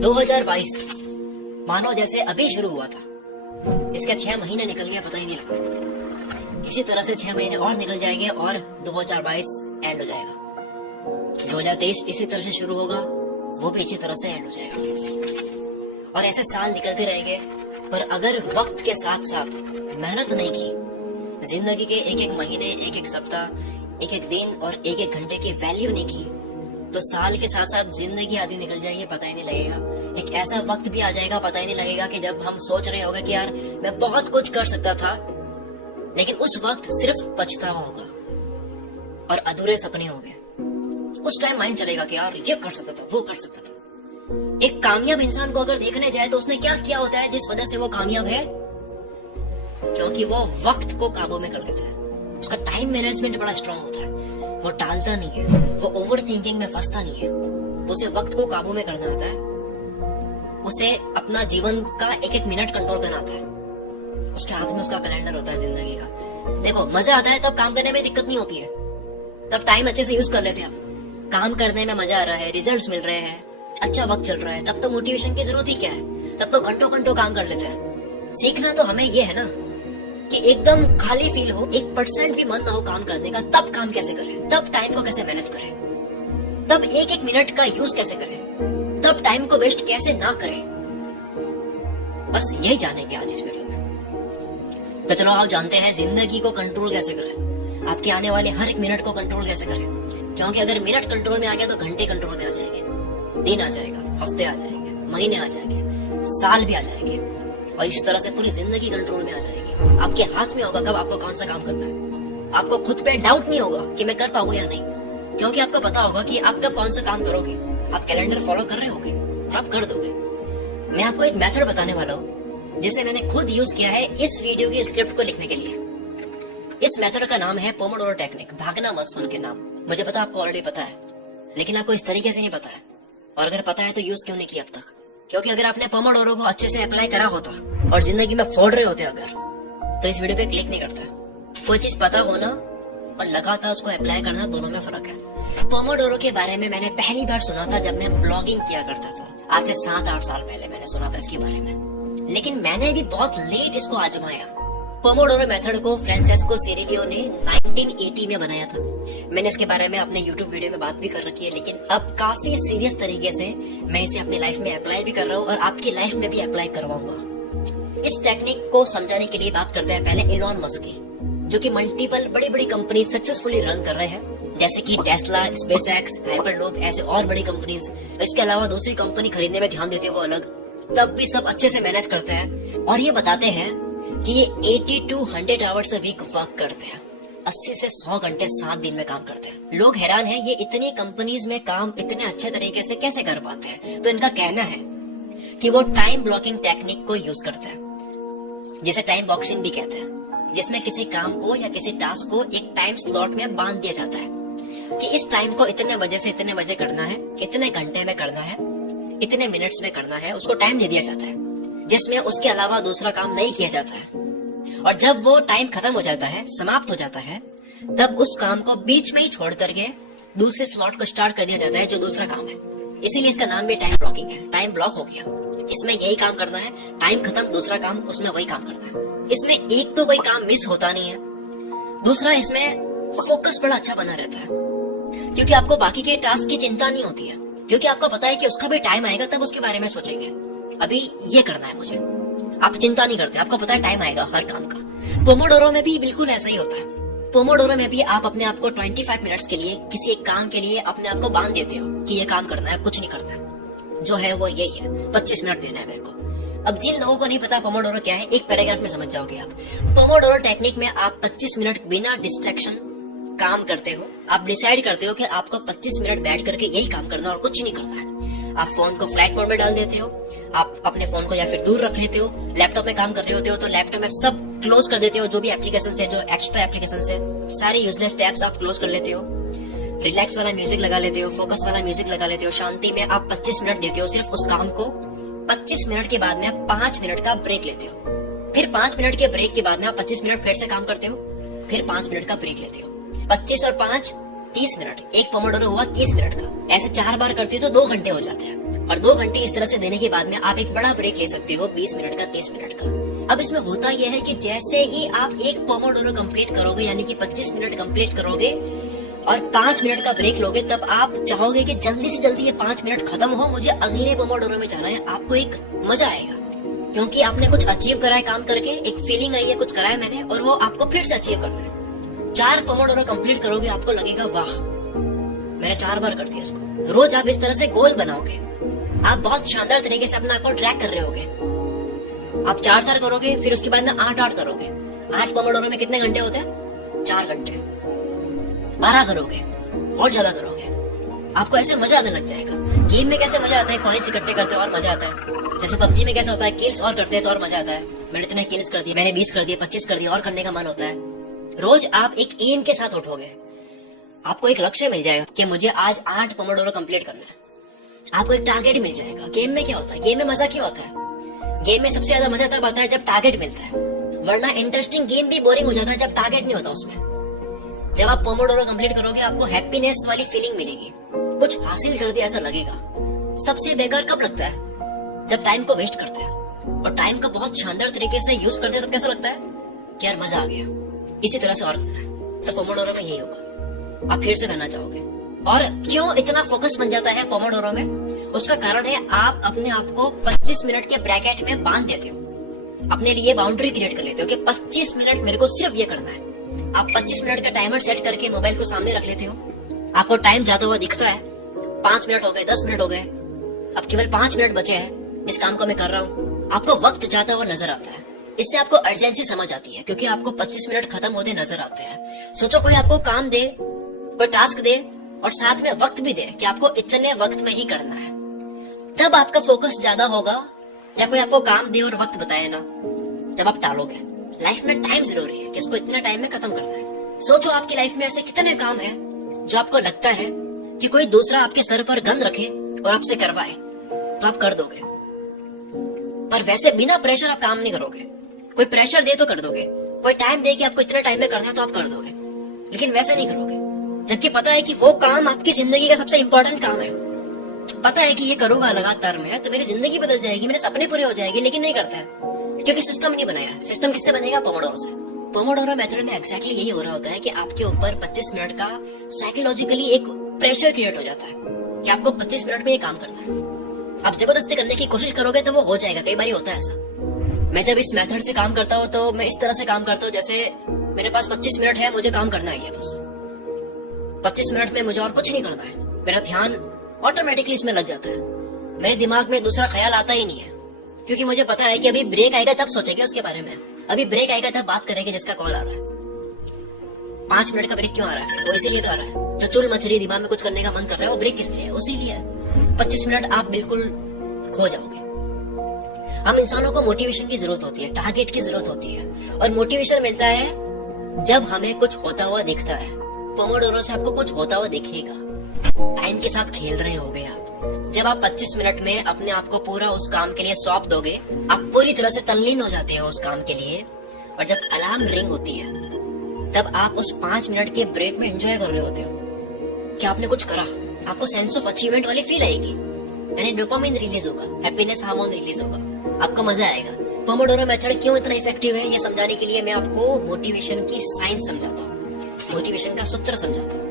2022 मानो जैसे अभी शुरू हुआ था। इसके 6 महीने निकल गया, पता ही नहीं लगा। इसी तरह से 6 महीने और निकल जाएंगे और 2022 एंड हो जाएगा। 2023 इसी तरह से शुरू होगा, वो भी इसी तरह से एंड हो जाएगा। और ऐसे साल निकलते रहेंगे। पर अगर वक्त के साथ साथ मेहनत नहीं की, जिंदगी के एक एक महीने, एक एक सप्ताह, एक एक दिन और एक एक घंटे की वैल्यू नहीं की, तो साल के साथ साथ जिंदगी आधी निकल जाएगी, पता ही नहीं लगेगा। एक ऐसा वक्त भी आ जाएगा, पता ही नहीं लगेगा, कि जब हम सोच रहे होंगे कि यार मैं बहुत कुछ कर सकता था, लेकिन उस वक्त सिर्फ पछतावा होगा और अधूरे सपने होंगे। उस टाइम माइंड चलेगा कि यार ये कर सकता था, वो कर सकता था। एक कामयाब इंसान को अगर देखने जाए तो उसने क्या किया होता है जिस वजह से वो कामयाब है? क्योंकि वो वक्त को काबू में कर लेता है। उसका टाइम मैनेजमेंट बड़ा स्ट्रांग होता है। वो टालता नहीं है, वो ओवर थिंकिंग में फंसता नहीं है। उसे वक्त को काबू में करना आता है। उसे अपना जीवन का एक एक मिनट कंट्रोल करना आता है। उसके हाथ में उसका कैलेंडर होता है जिंदगी का। देखो, मजा आता है तब काम करने में दिक्कत नहीं होती है, तब टाइम अच्छे से यूज कर लेते हैं। आप काम करने में मजा आ रहा है, रिजल्ट्स मिल रहे हैं, अच्छा वक्त चल रहा है, तब तो मोटिवेशन की जरूरत ही क्या है। तब तो घंटों घंटों काम कर लेते हैं। सीखना तो हमें ये है ना कि एकदम खाली फील हो, 1% भी मन ना हो काम करने का, तब काम कैसे करें, तब टाइम को कैसे मैनेज करें, तब एक एक मिनट का यूज कैसे करें, तब टाइम को वेस्ट कैसे ना करें। बस यही जानेंगे आज इस वीडियो में। तो चलो आप जानते हैं जिंदगी को कंट्रोल कैसे करें, आपके आने वाले हर एक मिनट को कंट्रोल कैसे करें। क्योंकि अगर मिनट कंट्रोल में आ गया तो घंटे कंट्रोल में आ जाएंगे, दिन आ जाएगा, हफ्ते आ जाएंगे, महीने आ जाएंगे, साल भी आ जाएंगे, और इस तरह से पूरी जिंदगी कंट्रोल में आ जाएगी। आपके हाथ में होगा कब आपको कौन सा काम करना है। आपको खुद पे डाउट नहीं होगा कि मैं कर पाऊंगा या नहीं, क्योंकि आपको पता होगा कि आप कब कौन सा काम करोगे। आप कैलेंडर फॉलो कर रहे होगे और आप कर दोगे। मैं आपको एक मेथड बताने वाला हूँ जिसे मैंने खुद यूज किया है इस वीडियो की स्क्रिप्ट को लिखने के लिए। इस मेथड का नाम है पोमोडोरो टेक्निक। भागना मत सुन के नाम, मुझे पता आपको ऑलरेडी पता है, लेकिन आपको इस तरीके से नहीं पता है। और अगर पता है तो यूज क्यों नहीं किया अब तक? क्योंकि अगर आपने पोमोडोरो को अच्छे से अप्लाई करा होता और जिंदगी में फोड़ रहे होते अगर, तो इस वीडियो पे क्लिक नहीं करता। कोई चीज पता होना और लगातार उसको अप्लाई करना, दोनों में फर्क है। पोमोडोरो के बारे में मैंने पहली बार सुना था जब मैं ब्लॉगिंग किया करता था। आज से 7-8 साल पहले मैंने सुना था इसके बारे में, लेकिन मैंने भी बहुत लेट इसको आजमाया। पोमोडोरो मेथड को फ्रांसेस्को सिरिलियो ने 1980 में बनाया था। मैंने इसके बारे में अपने YouTube वीडियो में बात भी कर रखी है, लेकिन अब काफी सीरियस तरीके से मैं इसे अपनी लाइफ में अप्लाई भी कर रहा हूँ और आपकी लाइफ में भी अप्लाई करवाऊंगा। इस टेक्निक को समझाने के लिए बात करते हैं पहले एलोन मस्क की, जो कि मल्टीपल बड़ी बड़ी कंपनी सक्सेसफुली रन कर रहे हैं, जैसे कि टेस्ला, स्पेसएक्स, हाइपरलूप, ऐसे और बड़ी कंपनीज। इसके अलावा दूसरी कंपनी खरीदने में ध्यान देते हैं वो अलग, तब भी सब अच्छे से मैनेज करते हैं। और ये बताते हैं कि ये 80 to 100 hours a week work करते हैं। 80 से 100 घंटे 7 दिन में काम करते हैं। लोग हैरान हैं ये इतनी कंपनीज में काम इतने अच्छे तरीके से कैसे कर पाते हैं। तो इनका कहना है कि वो टाइम ब्लॉकिंग टेक्निक को यूज करते हैं, जिसे टाइम बॉक्सिंग भी कहते हैं, जिसमें किसी काम को या किसी टास्क को एक टाइम स्लॉट में बांध दिया जाता है कि इस टाइम को इतने बजे से इतने बजे करना है, इतने घंटे में करना है, इतने मिनट्स में करना है। उसको टाइम दे दिया जाता है जिसमें उसके अलावा दूसरा काम नहीं किया जाता है। और जब वो टाइम खत्म हो जाता है, समाप्त हो जाता है, तब उस काम को बीच में ही छोड़ करके दूसरे स्लॉट को स्टार्ट कर दिया जाता है जो दूसरा काम है। इसीलिए इसका नाम भी टाइम ब्लॉकिंग है। टाइम ब्लॉक हो गया, इसमें यही काम करना है, टाइम खत्म, दूसरा काम, उसमें वही काम करना है। इसमें एक तो कोई काम मिस होता नहीं है, दूसरा इसमें फोकस बड़ा अच्छा बना रहता है, क्योंकि आपको बाकी के टास्क की चिंता नहीं होती है, क्योंकि आपको पता है कि उसका भी टाइम आएगा, तब उसके बारे में सोचेंगे। अभी ये करना है मुझे, आप चिंता नहीं करते, आपको पता है टाइम आएगा हर काम का। पोमोडोरो में भी बिल्कुल ऐसा ही होता है। पोमोडोरो में भी आप अपने आप को 25 मिनट्स के लिए किसी एक काम के लिए अपने आप को बांध देते हो कि ये काम करना है, कुछ नहीं करना है। जो है वो यही है, 25 मिनट देना है मेरे को। अब जिन लोगों को नहीं पता पोमोडोरो क्या है, एक पैराग्राफ में समझ जाओगे आप। पोमोडोरो टेक्निक में आप 25 मिनट बिना डिस्ट्रैक्शन काम करते हो। आप डिसाइड करते हो कि आपको 25 मिनट बैठ करके यही काम करना और कुछ नहीं करना है। आप फोन को फ्लाइट मोड में डाल देते हो, आप अपने फोन को या फिर दूर रख लेते हो। लैपटॉप में काम कर रहे होते हो तो लैपटॉप में सब क्लोज कर देते हो, जो भी एप्लीकेशन है, जो एक्स्ट्रा एप्लीकेशन है, सारे यूजलेस टैब्स आप क्लोज कर लेते हो। रिलैक्स वाला म्यूजिक लगा लेते हो, फोकस वाला म्यूजिक लगा लेते हो। शांति में आप 25 मिनट देते हो सिर्फ उस काम को। 25 मिनट के बाद में आप 5 मिनट का ब्रेक लेते हो। फिर 5 मिनट के ब्रेक के बाद में आप 25 मिनट फिर से काम करते हो, फिर 5 मिनट का ब्रेक लेते हो। 25 और 5 30 मिनट, एक पोमोडोरो हुआ 30 मिनट का। ऐसे 4 बार करते हो तो 2 घंटे हो जाते हैं। और 2 घंटे इस तरह से देने के बाद में आप एक बड़ा ब्रेक ले सकते हो 20 मिनट का, 30 मिनट का। अब इसमें होता यह है कि जैसे ही आप एक पोमोडोरो कंप्लीट करोगे, यानी कि 25 मिनट कंप्लीट करोगे और 5 मिनट का ब्रेक लोगे, तब आप चाहोगे कि जल्दी से जल्दी ये 5 मिनट खत्म हो, मुझे अगले पोमोडोरो में जाना है। आपको एक मजा आएगा क्योंकि आपने कुछ अचीव करा है काम करके, एक फीलिंग आई है कुछ करा है मैंने, और वो आपको फिर से अचीव करना है। 4 पोमोडोरो कंप्लीट करोगे, आपको लगेगा वाह मैंने 4 बार कर दिया इसको। रोज आप इस तरह से गोल बनाओगे, आप बहुत शानदार तरीके से अपने आप को ट्रैक कर रहे होगे। आप 4 करोगे, फिर उसके बाद में 8 करोगे। 8 पोमोडोरो में कितने घंटे होते हैं? 4 घंटे। 12 करोगे और ज्यादा करोगे, आपको ऐसे मजा आने लग जाएगा। गेम में कैसे मजा आता है, कॉइन्स इकट्ठे करते और मजा आता है। जैसे पबजी में कैसा होता है, किल्स और करते हैं तो और मजा आता है। मैंने इतने किल्स कर दिए, मैंने 20 कर दिए, 25 कर दिए, और करने का मन होता है। रोज आप एक एम के साथ उठोगे, आपको एक लक्ष्य मिल जाएगा कि मुझे आज 8 पोमोडोरो कंप्लीट करना है। आपको एक टारगेट मिल जाएगा। गेम में क्या होता है, गेम में मजा क्या होता है? गेम में सबसे ज्यादा मजा तब आता है जब टारगेट मिलता है, वरना इंटरेस्टिंग गेम भी बोरिंग हो जाता है जब टारगेट नहीं होता उसमें। जब आप पोमोडोरो कंप्लीट करोगे, आपको हैप्पीनेस वाली फीलिंग मिलेगी, कुछ हासिल कर दिया ऐसा लगेगा। सबसे बेकार कब लगता है? जब टाइम को वेस्ट करते हैं, और टाइम का बहुत शानदार तरीके से यूज करते हैं, तब कैसा लगता है कि यार मजा आ गया, इसी तरह से और करना है। तो पोमोडोरो में यही होगा, आप फिर से करना चाहोगे। और क्यों इतना फोकस बन जाता है पोमोडोरो में? उसका कारण है आप अपने आप को 25 मिनट के ब्रैकेट में बांध देते हो, अपने लिए बाउंड्री क्रिएट कर लेते हो कि 25 मिनट मेरे को सिर्फ ये करना है। आप 25 मिनट का टाइमर सेट करके मोबाइल को सामने रख लेते हो, आपको टाइम जाता हुआ दिखता है, 5 मिनट हो गए, 10 मिनट हो गए, अब केवल 5 मिनट बचे हैं, इस काम को मैं कर रहा हूँ। आपको वक्त जाता हुआ नजर आता है, इससे आपको अर्जेंसी समझ आती है क्योंकि आपको 25 मिनट खत्म होते नजर आते हैं। सोचो कोई आपको काम दे, कोई टास्क दे और साथ में वक्त भी दे कि आपको इतने वक्त में ही करना है, तब आपका फोकस ज्यादा होगा। या कोई आपको काम दे और वक्त बताए ना, तब आप टालोगे। लाइफ में टाइम जरूरी है कि इसको इतने टाइम में खत्म करना है। सोचो आपकी लाइफ में ऐसे कितने काम है जो आपको लगता है कि कोई दूसरा आपके सर पर गन रखे और आपसे करवाए तो आप कर दोगे, पर वैसे बिना प्रेशर आप काम नहीं करोगे। कोई प्रेशर दे तो कर दोगे, कोई टाइम दे कि आपको इतने टाइम में करना है तो आप कर दोगे, लेकिन वैसे नहीं करोगे। जबकि पता है कि वो काम आपकी जिंदगी का सबसे इंपॉर्टेंट काम है, पता है कि ये करूंगा लगातार में तो मेरी जिंदगी बदल जाएगी, मेरे सपने पूरे हो जाएंगे, लेकिन नहीं करता है क्योंकि सिस्टम नहीं बनाया। सिस्टम किससे बनेगा? पोमोडोरो से। पोमोडोरो मेथड में एग्जैक्टली यही हो रहा होता है कि आपके ऊपर 25 मिनट का साइकोलॉजिकली एक प्रेशर क्रिएट हो जाता है कि आपको 25 मिनट में ये काम करना है। आप जबरदस्ती करने की कोशिश करोगे तो वो हो जाएगा। कई बार होता है ऐसा। मैं जब इस मेथड से काम करता हूँ तो मैं इस तरह से काम करता हूँ जैसे मेरे पास 25 मिनट है, मुझे काम करना है, बस 25 मिनट में मुझे और कुछ नहीं करना है। मेरा ध्यान ऑटोमेटिकली इसमें लग जाता है, मेरे दिमाग में दूसरा ख्याल आता ही नहीं है क्योंकि मुझे पता है कि अभी ब्रेक आएगा तब सोचेंगे उसके बारे में, अभी ब्रेक आएगा तब बात करेंगे जिसका कॉल आ रहा है। 5 मिनट का ब्रेक क्यों आ रहा है? वो इसीलिए तो आ रहा है, जो चुल मछली दिमाग में कुछ करने का मन कर रहा है वो ब्रेक किस लिए है? उसी लिए। 25 मिनट आप बिल्कुल खो जाओगे। हम इंसानों को मोटिवेशन की जरूरत होती है, टारगेट की जरूरत होती है, और मोटिवेशन मिलता है जब हमें कुछ होता हुआ दिखता है। पोमोडोरो से आपको कुछ होता हुआ दिखेगा, टाइम के साथ खेल रहे होगे आप। जब आप 25 मिनट में अपने आप को पूरा उस काम के लिए सौंप दोगे, आप पूरी तरह से तल्लीन हो जाते हो उस काम के लिए, और जब अलार्म रिंग होती है तब आप उस 5 मिनट के ब्रेक में एंजॉय कर रहे होते हो कि आपने कुछ करा। आपको सेंस ऑफ अचीवमेंट वाली फील आएगी, यानी डोपामिन रिलीज होगा, हैप्पीनेस हार्मोन रिलीज होगा, आपको मजा आएगा। पोमोडोरो मेथड क्यों इतना इफेक्टिव है ये समझाने के लिए मैं आपको मोटिवेशन की साइंस समझाता हूँ, मोटिवेशन का सूत्र समझाता हूँ।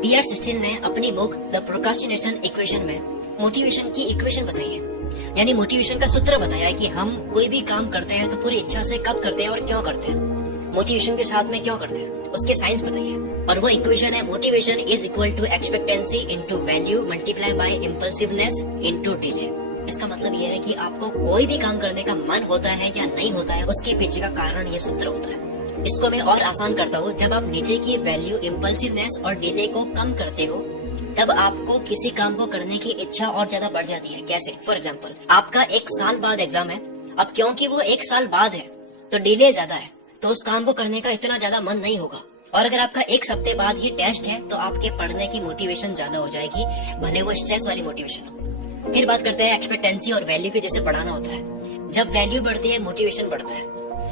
पियर स्टिल ने अपनी बुक द प्रोक्रास्टिनेशन इक्वेशन में मोटिवेशन की इक्वेशन बताई है, यानी मोटिवेशन का सूत्र बताया है कि हम कोई भी काम करते हैं तो पूरी इच्छा से कब करते हैं और क्यों करते हैं, मोटिवेशन के साथ में क्यों करते हैं, उसके साइंस बताई है। और वो इक्वेशन है motivation is equal to expectancy into value multiply by impulsivity into delay. इसका मतलब यह है कि आपको कोई भी काम करने का मन होता है या नहीं होता है, उसके पीछे का कारण ये सूत्र होता है। इसको मैं और आसान करता हूँ, जब आप नीचे की वैल्यू इम्पल्सिवनेस और डिले को कम करते हो तब आपको किसी काम को करने की इच्छा और ज्यादा बढ़ जाती है। कैसे? फॉर एग्जाम्पल, आपका 1 साल बाद एग्जाम है, अब क्योंकि वो 1 साल बाद है तो डिले ज्यादा है, तो उस काम को करने का इतना ज्यादा मन नहीं होगा। और अगर आपका 1 हफ्ते बाद ही टेस्ट है तो आपके पढ़ने की मोटिवेशन ज्यादा हो जाएगी, भले वो स्ट्रेस वाली मोटिवेशन हो। फिर बात करते हैं एक्सपेक्टेंसी और वैल्यू की, जैसे पढ़ाना होता है। जब वैल्यू बढ़ती है मोटिवेशन बढ़ता है,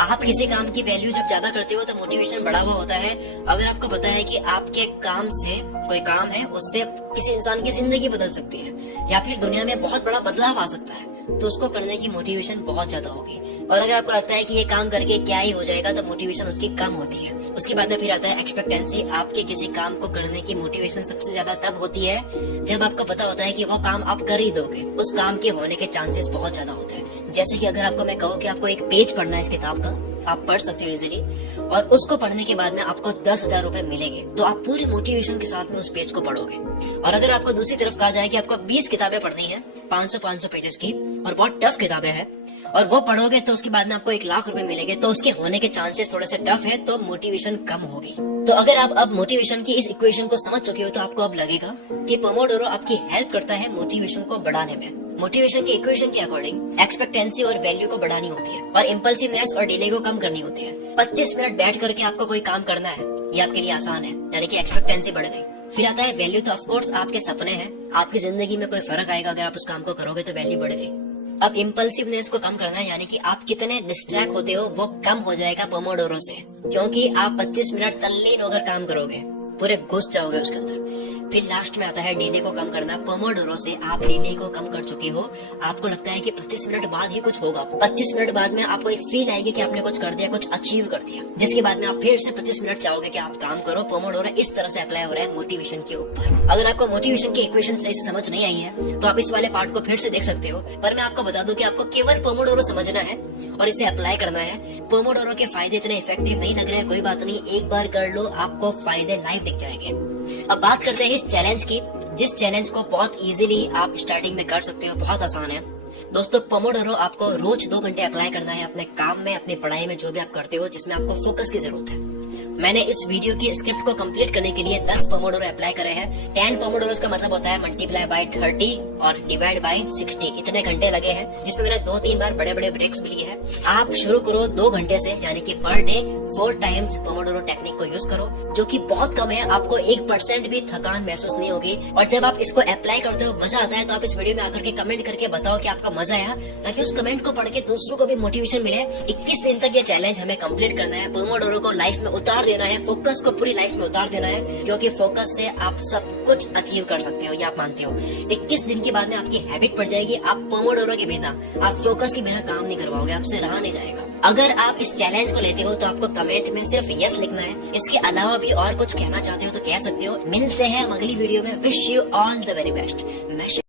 आप किसी काम की वैल्यू जब ज्यादा करते हो तो मोटिवेशन बढ़ा हुआ होता है। अगर आपको पता है कि आपके काम से, कोई काम है उससे किसी इंसान की जिंदगी बदल सकती है या फिर दुनिया में बहुत बड़ा बदलाव आ सकता है, तो उसको करने की मोटिवेशन बहुत ज्यादा होगी। और अगर आपको लगता है कि ये काम करके क्या ही हो जाएगा, तो मोटिवेशन उसकी कम होती है। उसके बाद में फिर आता है एक्सपेक्टेंसी। आपके किसी काम को करने की मोटिवेशन सबसे ज्यादा तब होती है जब आपको पता होता है कि वो काम आप कर ही दोगे, उस काम के होने के चांसेस बहुत ज्यादा होते हैं। जैसे कि अगर आपको मैं कहूँ कि आपको एक पेज पढ़ना है इस किताब का, आप पढ़ सकते हो इजीली, और उसको पढ़ने के बाद में आपको 10,000 रुपए मिलेंगे, तो आप पूरी मोटिवेशन के साथ में उस पेज को पढ़ोगे। और अगर आपको दूसरी तरफ कहा जाए कि आपको 20 किताबें पढ़नी है 500 पेजेस की, और बहुत टफ किताबें हैं, और वो पढ़ोगे तो उसके बाद में आपको 1,00,000 रुपए मिलेंगे, तो उसके होने के चांसेस थोड़े से टफ है, तो मोटिवेशन कम होगी। तो अगर आप अब मोटिवेशन की इस इक्वेशन को समझ चुके हो, तो आपको अब लगेगा कि पोमोडोरो आपकी हेल्प करता है मोटिवेशन को बढ़ाने में। मोटिवेशन के इक्वेशन के अकॉर्डिंग एक्सपेक्टेंसी और वैल्यू को बढ़ानी होती है, और इम्पल्सिवनेस और डिले को कम करनी होती है। 25 मिनट बैठ करके आपको कोई काम करना है, ये आपके लिए आसान है, यानी कि एक्सपेक्टेंसी बढ़ गई। फिर आता है वैल्यू। तो ऑफकोर्स आपके सपने हैं, आपकी जिंदगी में कोई फर्क आएगा अगर आप उस काम को करोगे, तो वैल्यू बढ़ गई। अब इम्पल्सिवनेस को कम करना है, यानी कि आप कितने डिस्ट्रैक्ट होते हो वो कम हो जाएगा पोमोडोरो से, क्योंकि आप 25 मिनट तल्लीन होकर काम करोगे, पूरे घुस जाओगे उसके अंदर। फिर लास्ट में आता है डिले को कम करना। पोमोडोरो से आप डिले को कम कर चुके हो, आपको लगता है कि 25 मिनट बाद ही कुछ होगा, 25 मिनट बाद में आपको एक फील आएगी कि आपने कुछ कर दिया, कुछ अचीव कर दिया, जिसके बाद में आप फिर से 25 मिनट चाहोगे कि आप काम करो। पोमोडोरो इस तरह से अप्लाई हो रहा है मोटिवेशन के ऊपर। अगर आपको मोटिवेशन की इक्वेशन सही से समझ नहीं आई है, तो आप इस वाले पार्ट को फिर से देख सकते हो, पर मैं आपको बता दूं कि आपको केवल पोमोडोरो समझना है और इसे अप्लाई करना है। पोमोडोरो के फायदे इतने इफेक्टिव नहीं लग रहे हैं, कोई बात नहीं, एक बार कर लो, आपको फायदे लाइव दिख जाएंगे। अब बात करते हैं इस चैलेंज की, जिस चैलेंज को बहुत इजीली आप स्टार्टिंग में कर सकते हो, बहुत आसान है। दोस्तों, पोमोडोरो आपको रोज 2 घंटे अप्लाई करना है अपने काम में, अपनी पढ़ाई में, जो भी आप करते हो जिसमें आपको फोकस की जरूरत है। मैंने इस वीडियो की स्क्रिप्ट को कंप्लीट करने के लिए 10 पोमोडोरो अप्लाई करे हैं। 10 पोमोडोरोस का मतलब होता है मल्टीप्लाई बाय 30 और डिवाइड बाय 60, इतने घंटे लगे हैं, जिसमें मैंने 2-3 बार बड़े बड़े ब्रेक्स भी लिए हैं। आप शुरू करो 2 घंटे से, यानी कि per day 4 times Pomodoro technique को यूज करो, जो कि बहुत कम है, आपको 1% भी थकान महसूस नहीं होगी। और जब आप इसको अप्लाई करते हो मजा आता है, तो आप इस वीडियो में आकर के कमेंट करके बताओ कि आपका मजा आया, ताकि उस कमेंट को पढ़ के दूसरों को भी मोटिवेशन मिले। 21 दिन तक ये चैलेंज हमें कंप्लीट करना है, पोमोडोरो को लाइफ में उतार देना है, फोकस को पूरी लाइफ में उतार देना है, क्योंकि फोकस से आप सब कुछ अचीव कर सकते हो, ये आप मानते हो। 21 दिन के बाद में आपकी हैबिट पड़ जाएगी, आप पोमोडोरो के बिना, आप फोकस के बिना काम नहीं करवाओगे, आपसे रहा नहीं जाएगा। अगर आप इस चैलेंज को लेते हो तो आपको कमेंट में सिर्फ यस लिखना है, इसके अलावा भी और कुछ कहना चाहते हो तो कह सकते हो। मिलते हैं हम अगली वीडियो में। Wish you all the very best.